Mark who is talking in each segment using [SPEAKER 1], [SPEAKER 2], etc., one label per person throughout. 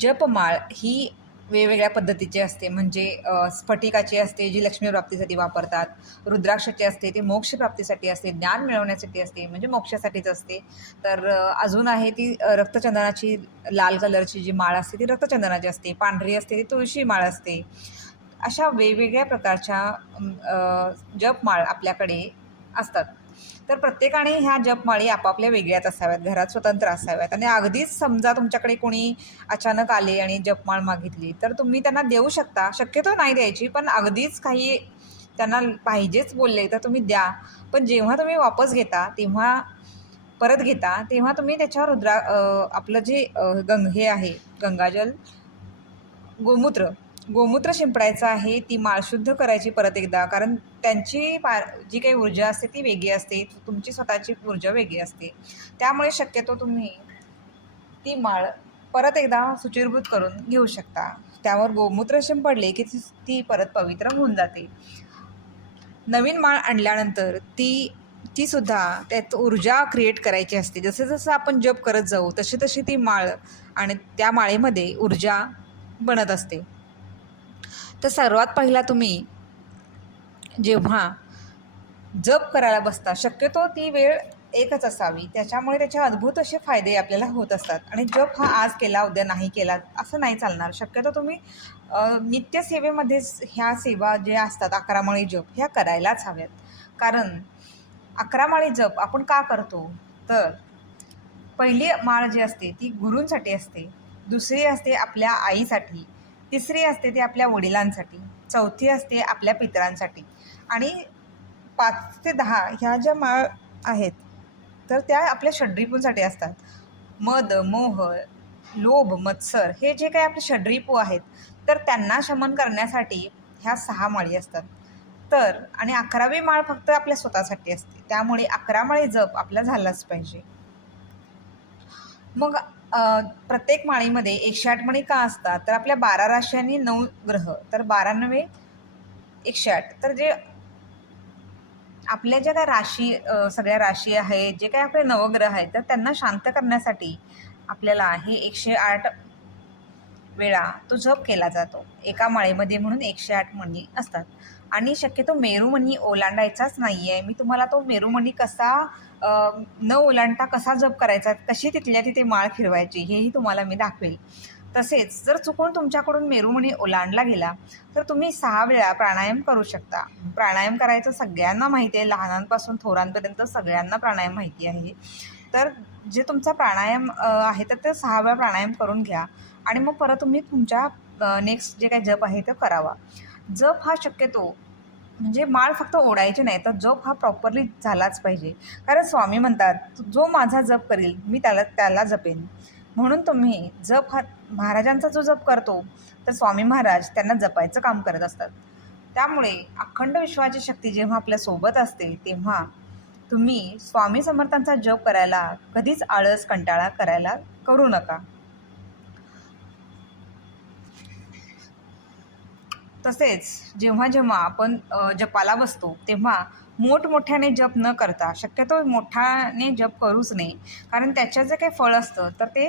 [SPEAKER 1] जपमाळ ही वेगवेगळ्या पद्धतीची असते. म्हणजे स्फटिकाची असते जी लक्ष्मीप्राप्तीसाठी वापरतात. रुद्राक्षाची असते ती मोक्षप्राप्तीसाठी असते. ज्ञान मिळवण्यासाठी असते म्हणजे मोक्षासाठीच असते. तर अजून आहे ती रक्तचंदनाची लाल कलरची जी माळ असते ती रक्तचंदनाची असते. पांढरी असते ती तुळशी माळ असते. अशा वेगवेगळ्या प्रकारच्या जपमाळ आपल्याकडे असतात. तर प्रत्येकाने ह्या जपमाळी आपापल्या वेगळ्याच असाव्यात घरात स्वतंत्र असाव्यात. आणि अगदीच समजा तुमच्याकडे कोणी अचानक आले आणि जपमाळ मागितली तर तुम्ही त्यांना देऊ शकता. शक्यतो नाही द्यायची पण अगदीच काही त्यांना पाहिजेच बोलले तर तुम्ही द्या. पण जेव्हा तुम्ही वापस घेता तेव्हा परत घेता तेव्हा तुम्ही त्याच्यावर रुद्रा आपलं जे गंग हे आहे गंगाजल गोमूत्र गोमूत्र शिंपडायचं आहे ती माळ शुद्ध करायची परत एकदा. कारण त्यांची पा जी काही ऊर्जा असते ती वेगळी असते. तुमची स्वतःची ऊर्जा वेगळी असते. त्यामुळे शक्यतो तुम्ही ती माळ परत एकदा सुचिरभूत करून घेऊ शकता. त्यावर गोमूत्र शिंपडले की ती ती परत पवित्र होऊन जाते. नवीन माळ आणल्यानंतर ती ती सुद्धा त्यात ऊर्जा क्रिएट करायची असते. जसं जसं आपण जप करत जाऊ तशी तशी ती माळ आणि त्या माळेमध्ये ऊर्जा बनत असते. तर सर्वात पहिला तुम्ही जेव्हा जप करायला बसता शक्यतो ती वेळ एकच असावी. त्याच्यामुळे त्याचे अद्भुत असे फायदे आपल्याला होत असतात. आणि जप हा आज केला उद्या नाही केला असं नाही चालणार. शक्यतो तुम्ही नित्यसेवेमध्येच ह्या सेवा जे असतात अकरामाळी जप ह्या करायलाच हव्यात. कारण अकरामाळी जप आपण का करतो? तर पहिली माळ जी असते ती गुरूंसाठी असते. दुसरी असते आपल्या आईसाठी. तिसरी असते ती आपल्या वडिलांसाठी चौथी असते आपल्या पितरांसाठी. आणि पाच ते दहा ह्या ज्या माळ आहेत तर त्या आपल्या षड्रिपूंसाठी असतात. मद मोह लोभ मत्सर हे जे काही आपले षड्रिपू आहेत तर त्यांना शमन करण्यासाठी ह्या सहा माळी असतात. तर आणि अकरावी माळ फक्त आपल्या स्वतःसाठी असते. त्यामुळे अकरा माळी जप आपला झालाच पाहिजे. मग प्रत्येक माळीमध्ये एकशे आठ मणी का असतात तर आपल्या बारा राशी आणि नऊ ग्रह तर बारा नवे एकशे आठ. तर जे आपल्या ज्या काय राशी सगळ्या राशी आहेत जे काय आपले नवग्रह आहेत तर त्यांना शांत करण्यासाठी आपल्याला हे एकशे आठ वेळा तो जप केला जातो. एका माळेमध्ये म्हणून एकशे आठ मणी असतात. आणि शक्यतो मेरूमणी ओलांडायचाच नाही आहे मी तुम्हाला तो मेरूमणी कसा न ओलांडता कसा जप करायचा कशी तिथल्या तिथे माळ फिरवायची हेही तुम्हाला मी दाखवेल. तसेच जर चुकून तुमच्याकडून मेरूमणी ओलांडला गेला तर तुम्ही सहा वेळा प्राणायाम करू शकता. प्राणायाम करायचं सगळ्यांना माहिती आहे. लहानांपासून थोरांपर्यंत सगळ्यांना प्राणायाम माहिती आहे. तर जे तुमचा प्राणायाम आहे तर ते सहा वेळा प्राणायाम करून घ्या. आणि मग परत तुम्ही तुमच्या नेक्स्ट जे काही जप आहे ते करावा. जप हा शक्यतो म्हणजे माळ फक्त ओढायची नाही तर जप हा प्रॉपरली झालाच पाहिजे. कारण स्वामी म्हणतात जो माझा जप करील मी त्याला त्याला जपेन. म्हणून तुम्ही जप हा महाराजांचा जो जप करतो तर स्वामी महाराज त्यांना जपायचं काम करत असतात. त्यामुळे अखंड विश्वाची शक्ती जेव्हा आपल्यासोबत असते तेव्हा तुम्ही स्वामी समर्थांचा जप करायला कधीच आळस कंटाळा करायला करू नका. तसेच जेव्हा जेव्हा आपण जपाला बसतो तेव्हा मोठमोठ्याने जप न करता शक्यतो मोठ्याने जप करूच नये. कारण त्याचं जे काही फळ असतं तर ते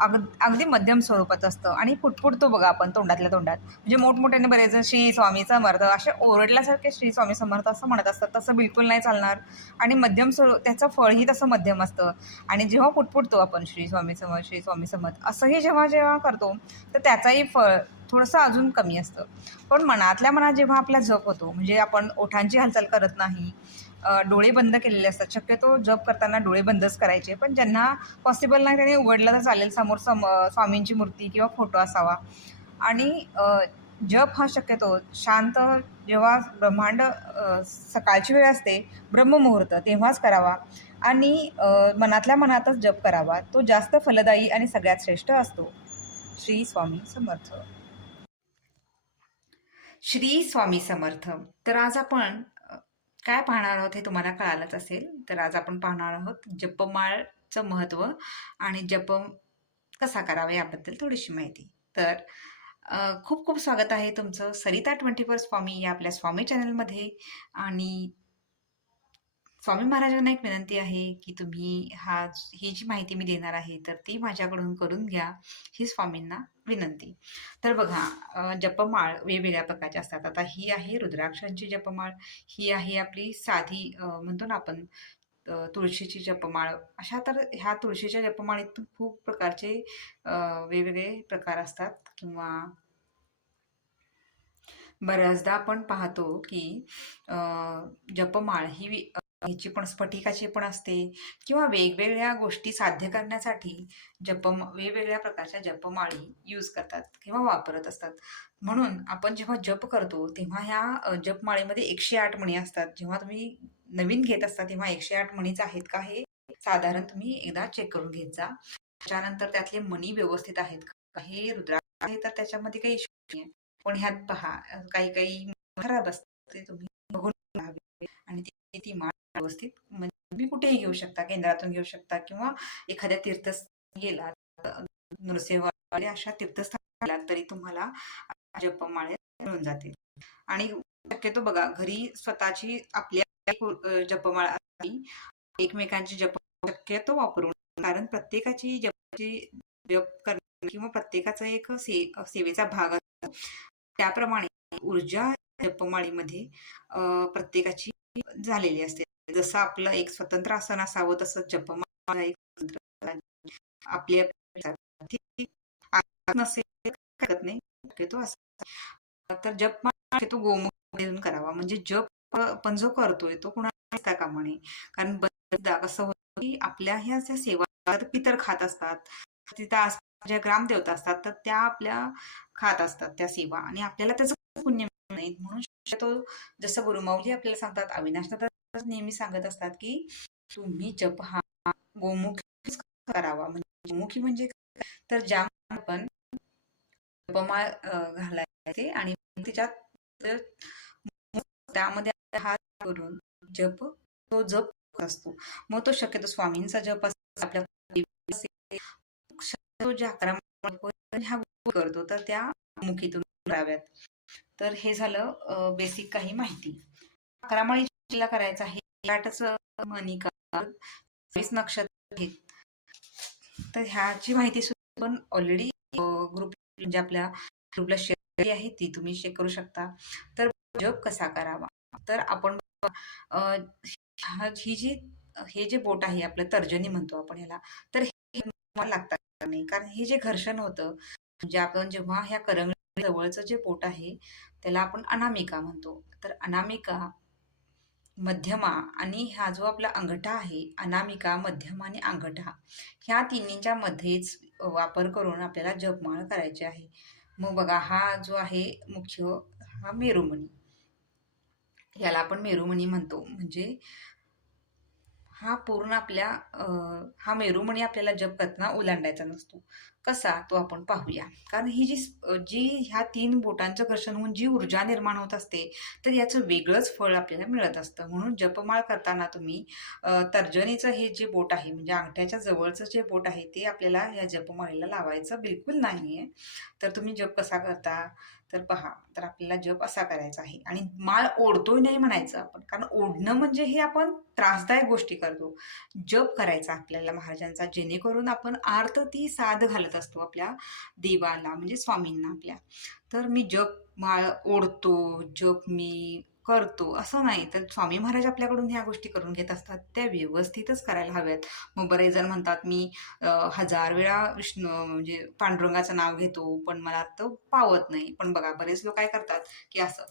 [SPEAKER 1] अग अगदी मध्यम स्वरूपाचं असतं आणि फुटफुटतो बघा आपण तोंडातल्या तोंडात. म्हणजे मोठमोठ्याने बरेच श्री स्वामी समर्थ असे ओरडल्यासारखे श्री स्वामी समर्थ असं म्हणत असतात तसं बिलकुल नाही चालणार. आणि मध्यम स्वरूप त्याचं फळही तसं मध्यम असतं. आणि जेव्हा पुटपुटतो आपण श्री स्वामी समर्थ श्री स्वामी समर्थ असंही जेव्हा जेव्हा करतो तर त्याचाही फळ थोडंसं अजून कमी असतं. पण मनातल्या मनात जेव्हा आपला जप होतो म्हणजे आपण ओठांची हालचाल करत नाही डोळे बंद केलेले असतात. शक्यतो जप करताना डोळे बंदच करायचे. पण ज्यांना पॉसिबल नाही त्यांनी उघडलं तर चालेल. समोर सम स्वामींची मूर्ती किंवा फोटो असावा. आणि जप हा शक्यतो शांत जेव्हा ब्रह्मांड सकाळची वेळ असते ब्रह्ममुहूर्त तेव्हाच करावा. आणि मनातल्या मनातच जप करावा. तो जास्त फलदायी आणि सगळ्यात श्रेष्ठ असतो. श्री स्वामी समर्थ. श्री स्वामी समर्थ. तर आज आपण काय पाहणार आहोत हे तुम्हाला कळालंच असेल. तर आज आपण पाहणार आहोत जपमाळचं महत्त्व आणि जप कसा करावा याबद्दल थोडीशी माहिती. तर खूप खूप स्वागत आहे तुमचं सरिता ट्वेंटी फोर स्वामी या आपल्या स्वामी चॅनलमध्ये आणि स्वामी महाराजांना एक विनंती आहे की तुम्ही हा ही जी माहिती मी देणार आहे तर ती माझ्याकडून करून घ्या ही स्वामींना विनंती. तर बघा जपमाळ वेगवेगळ्या प्रकारच्या असतात. आता ही आहे रुद्राक्षांची जपमाळ ही आहे आपली साधी म्हणतो ना आपण तुळशीची जपमाळ. अशा तर ह्या तुळशीच्या जपमाळीत खूप प्रकारचे वेगवेगळे प्रकार असतात. किंवा बऱ्याचदा आपण पाहतो की जपमाळ ही याची पण स्फटिकाची पण असते किंवा वेगवेगळ्या गोष्टी साध्य करण्यासाठी जप वेगवेगळ्या प्रकारच्या जपमाळी यूज करतात किंवा वापरत असतात. म्हणून आपण जेव्हा जप करतो तेव्हा ह्या जपमाळीमध्ये एकशे आठ मणी असतात. जेव्हा तुम्ही नवीन घेत असता तेव्हा एकशे आठ मणीच आहेत का हे साधारण तुम्ही एकदा चेक करून घेत जा. त्याच्यानंतर त्यातले मणी व्यवस्थित आहेत का? हे रुद्राक्ष आहे तर त्याच्यामध्ये काही इश्यू नाही पण ह्यात पहा काही काही खराब असतात ते तुम्ही बघून आणि ती ती माळ व्यवस्थित. म्हणजे तुम्ही कुठेही घेऊ शकता केंद्रातून घेऊ शकता किंवा एखाद्या तीर्थस्थान गेलात अ, नृसिंहवाडी अशा तीर्थस्थान तरी तुम्हाला जपमाळे मिळून जातील. आणि शक्यतो बघा घरी स्वतःची आपल्या जपमाळा एकमेकांची जप शक्यतो वापरून कारण प्रत्येकाची जपची जप करणे किंवा प्रत्येकाचा एक से सेवेचा भाग असतो. त्याप्रमाणे ऊर्जा जपमाळीमध्ये प्रत्येकाची झालेली असते. जसं आपलं एक स्वतंत्र आसन असावं तसं जपमाला एक स्वतंत्र आपल्या नसेल नाही. शक्यतो तर जपमाळा तो गोमुख करावा. म्हणजे जप आपण जो करतोय तो कुणाला कामा नये. कारण बरेचदा कसं होतं की आपल्या ह्या ज्या सेवा पितर खात असतात. तिथं ज्या ग्रामदेवता असतात तर त्या आपल्या खात असतात त्या सेवा. आणि आपल्याला त्याचं पुण्य मिळत नाही. म्हणून शक्यतो जसं गुरुमाऊली आपल्याला सांगतात अविनाश नेहमी सांगत असतात की तुम्ही जप हा गोमुखी करावा. म्हणजे गोमुखी म्हणजे तर ज्या आपण जपमाळ घालायला घालायचे आणि त्याच्यात त्यामध्ये हात करून जप तो जप असतो. मग तो शक्यतो स्वामींचा जप असतो. आपल्या ह्या करतो तर त्या मुखीतून कराव्यात तर हे झालं बेसिक काही माहिती. अकरामाळी तिला करायचं आहे. आठच मनिका वीस नक्षत्र आहेत. तर ह्याची माहिती सुद्धा पण ऑलरेडी ग्रुप म्हणजे आपल्या ग्रुपला शेअर केली आहे. ती तुम्ही शेअर करू शकता. तर जप कसा करावा? तर आपण ही जी हे जे बोट आहे आपलं तर्जनी म्हणतो आपण ह्याला तर हे लागतात नाही. कारण हे जे घर्षण होतं म्हणजे आपण जेव्हा ह्या करंगळी जवळचं जे बोट आहे त्याला आपण अनामिका म्हणतो. तर अनामिका मध्यमा आणि हा जो आपला अंगठा आहे अनामिका मध्यमा आणि अंगठा ह्या तिन्हींच्या मध्येच वापर करून आपल्याला जपमाळ करायची आहे. मग बघा हा जो आहे मुख्य हा मेरुमणी. याला आपण मेरुमणी म्हणतो. म्हणजे हा पूर्ण आपल्या हा मेरुमणी आपल्याला जप करताना ओलांडायचा नसतो. कसा तो आपण पाहूया. कारण ही जी जी ह्या तीन बोटांचं घर्षण होऊन जी ऊर्जा निर्माण होत असते तर याचं वेगळंच फळ आपल्याला मिळत असतं. म्हणून जपमाळ करताना तुम्ही तर्जनीचं हे जे बोट आहे म्हणजे अंगठ्याच्या जवळचं जे बोट आहे ते आपल्याला या जपमाळीला लावायचं बिलकुल नाही आहे तर तुम्ही जप कसा करता तर पहा. तर आपल्याला जप असा करायचा आहे. आणि माळ ओढतोय नाही म्हणायचं आपण. कारण ओढणं म्हणजे हे आपण त्रासदायक गोष्टी करतो. जप करायचा आपल्याला महाराजांचा जेणेकरून आपण आर्त ती साध घालत असतो आपल्या देवाला म्हणजे स्वामींना आपल्या. तर मी जप माळ ओढतो जप मी करतो असं नाही. तर स्वामी महाराज आपल्याकडून ह्या गोष्टी करून घेत असतात. त्या व्यवस्थितच करायला हव्यात. मग बरेच जण म्हणतात मी हजार वेळा विष्णू म्हणजे पांडुरंगाचं नाव घेतो पण मला तो पावत नाही. पण बघा बरेच लोक काय करतात की असं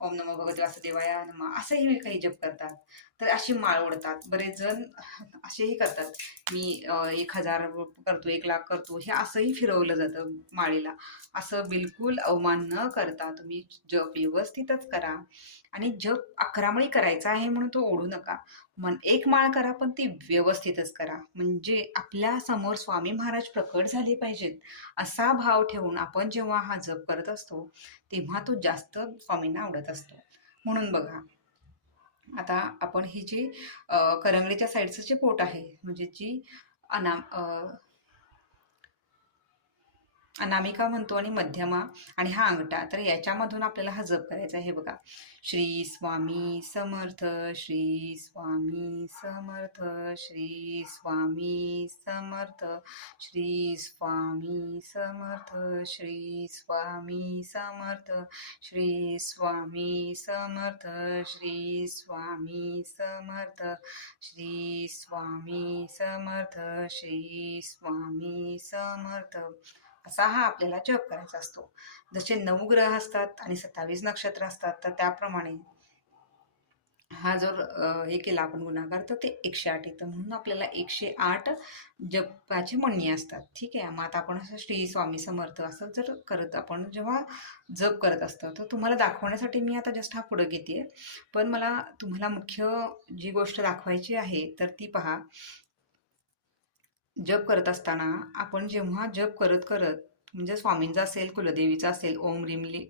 [SPEAKER 1] ओम नमो भगवते वासुदेवाया नम. असंही काही जप करतात. तर अशी माळ ओढतात बरेच जण असेही करतात. मी एक हजार करतो एक लाख करतो हे असंही फिरवलं जातं माळीला. असं बिलकुल अवमान न करता तुम्ही जप व्यवस्थितच करा. आणि जप अकरामळी करायचा आहे म्हणून तो ओढू नका. मन एक माळ करा पण ती व्यवस्थितच करा. म्हणजे आपल्यासमोर स्वामी महाराज प्रकट झाले पाहिजेत असा भाव ठेवून आपण जेव्हा हा जप करत असतो तेव्हा तो जास्त स्वामींना आवडत असतो. म्हणून बघा आता आपण ही जी करंगळीच्या साईडचं जे पोट आहे म्हणजे जी अनाम अनामिका म्हणतो आणि मध्यमा आणि हा अंगठा. तर याच्यामधून आपल्याला हा जप करायचा आहे. बघा. श्री स्वामी समर्थ श्री स्वामी समर्थ श्री स्वामी समर्थ श्री स्वामी समर्थ श्री स्वामी समर्थ श्री स्वामी समर्थ श्री स्वामी समर्थ श्री स्वामी समर्थ श्री स्वामी समर्थ. असा हा आपल्याला जप करायचा असतो. जसे नऊ ग्रह असतात आणि सत्तावीस नक्षत्र असतात तर त्याप्रमाणे हा जर हे केला आपण गुणाकार तर ते एकशे आठ येतं. म्हणून आपल्याला एकशे आठ जपाचे म्हणणे असतात. ठीक आहे? मग आता आपण असं श्री स्वामी समर्थ असं जर करत आपण जेव्हा जप करत असतो तर तुम्हाला दाखवण्यासाठी मी आता जस्ट हा पुढं घेते पण मला तुम्हाला मुख्य जी गोष्ट दाखवायची आहे तर ती पहा. जप करत असताना आपण जेव्हा जप करत करत म्हणजे स्वामींचा असेल कुलदेवीचा असेल ओम रिमली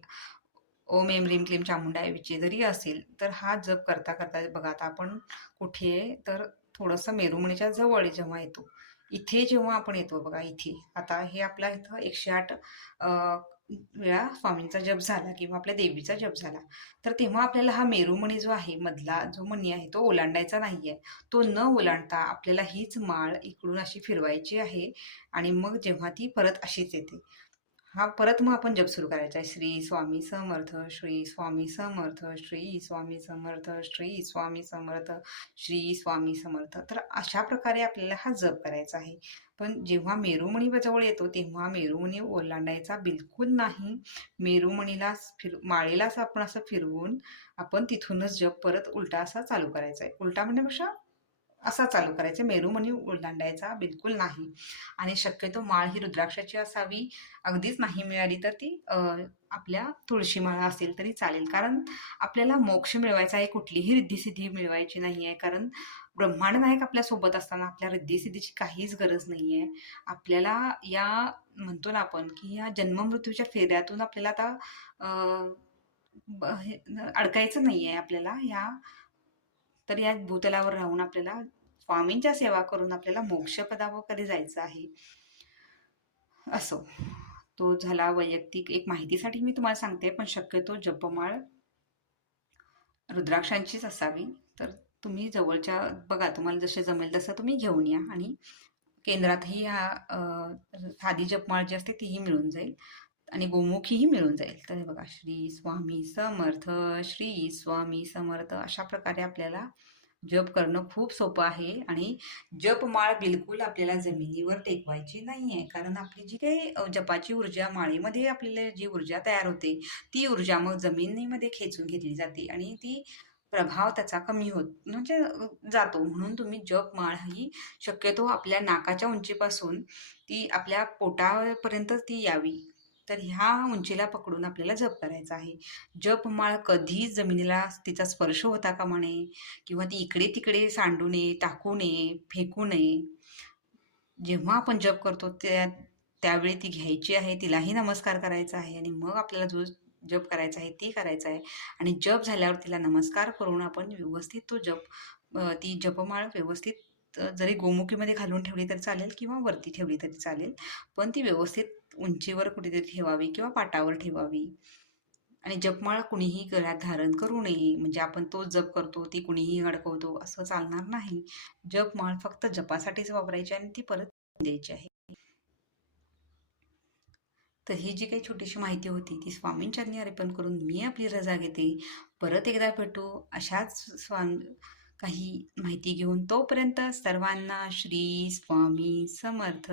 [SPEAKER 1] ओम एम रीम क्लीम चामुंडाऐवजी जरी असेल तर हा जप करता करता बघा आता आपण कुठे आहे तर थोडंसं मेरुमणीच्या जवळ जेव्हा येतो इथे जेव्हा आपण येतो बघा इथे. आता हे आपला इथं एकशे आठ वेळा स्वामींचा जप झाला किंवा आपल्या देवीचा जप झाला तर तेव्हा आपल्याला हा मेरुमणी जो आहे मधला जो मणी आहे तो ओलांडायचा नाहीये. तो न ओलांडता आपल्याला हीच माळ इकडून अशी फिरवायची आहे आणि मग जेव्हा ती परत अशीच येते. हा परत मग आपण जप सुरू करायचा आहे. श्री स्वामी समर्थ श्री स्वामी समर्थ श्री स्वामी समर्थ श्री स्वामी समर्थ श्री स्वामी समर्थ. तर अशा प्रकारे आपल्याला हा जप करायचा आहे. पण जेव्हा मेरुमणी जवळ येतो तेव्हा मेरुमणी ओलांडायचा बिलकुल नाही. मेरुमणीला फिर माळेलाच आपण असं फिरवून आपण तिथूनच जप परत उलटा असा चालू करायचा आहे. उलटा म्हणण्यापेक्षा असा चालू करायचा. मेरुमणी ओलांडायचा बिलकुल नाही. आणि शक्यतो माळ ही रुद्राक्षाची असावी अगदीच नाही मिळाली तर ती आपल्या तुळशी माळा असेल तरी चालेल. कारण आपल्याला मोक्ष मिळवायचा आहे कुठलीही रिद्धिसिद्धी मिळवायची नाही आहे. कारण ब्रह्मांड नायक आपल्यासोबत असताना आपल्या रिद्धिसिद्धीची काहीच गरज नाही आहे. आपल्याला या म्हणतो ना आपण की या जन्ममृत्यूच्या फेऱ्यातून आपल्याला आता हे- अडकायचं नाही आहे आपल्याला. या तर या भूतलावर राहून आपल्याला स्वामींच्या सेवा करून आपल्याला मोक्षपदावर कधी जायचं आहे? असो. तो झाला वैयक्तिक एक माहितीसाठी मी तुम्हाला सांगते पण शक्यतो जपमाळ रुद्राक्षांचीच असावी. तर तुम्ही जवळच्या बघा तुम्हाला जसे जमेल तसं तुम्ही घेऊन या आणि केंद्रातही हा साधी जपमाळ जी असते तीही मिळून जाईल. आणि गोमुखीही मिळून जाईल. तर हे बघा श्री स्वामी समर्थ श्री स्वामी समर्थ अशा प्रकारे आपल्याला जप करणं खूप सोपं आहे आणि जपमाळ बिलकुल आपल्याला जमिनीवर टेकवायची नाही आहे कारण आपली जी काही जपाची ऊर्जा माळेमध्ये आपल्याला जी ऊर्जा तयार होते ती ऊर्जा मग जमिनीमध्ये खेचून घेतली जाते आणि ती प्रभाव त्याचा कमी होत म्हणजे जातो. म्हणून तुम्ही जपमाळ ही शक्यतो आपल्या नाकाच्या उंचीपासून ती आपल्या पोटापर्यंत ती यावी. तर ह्या उंचीला पकडून आपल्याला जप करायचा आहे. जपमाळ कधी जमिनीला तिचा स्पर्श होता कामा नये किंवा ती इकडे तिकडे सांडू नये टाकू नये फेकू नये? जेव्हा आपण जप करतो त्या त्यावेळी ती घ्यायची आहे तिलाही नमस्कार करायचा आहे आणि मग आपल्याला जो जप करायचा आहे ती करायचा आहे. आणि जप झाल्यावर तिला नमस्कार करून आपण व्यवस्थित तो जप ती जपमाळ व्यवस्थित जरी गोमुखीमध्ये घालून ठेवली तरी चालेल किंवा वरती ठेवली तरी चालेल पण ती व्यवस्थित उंचीवर कुठेतरी ठेवावी किंवा पाटावर ठेवावी. आणि जपमाळ कुणीही गळ्यात धारण करू नये. म्हणजे आपण तो जप करतो ती कुणीही अडकवतो असं चालणार नाही. जपमाळ फक्त जपासाठीच वापरायची आणि ती परत द्यायची आहे. तर ही जी काही छोटीशी माहिती होती ती स्वामींच्या अर्पण करून मी आपली रजा घेते. परत एकदा भेटू अशाच स्वाम काही माहिती घेऊन तोपर्यंत सर्वांना श्री स्वामी समर्थ.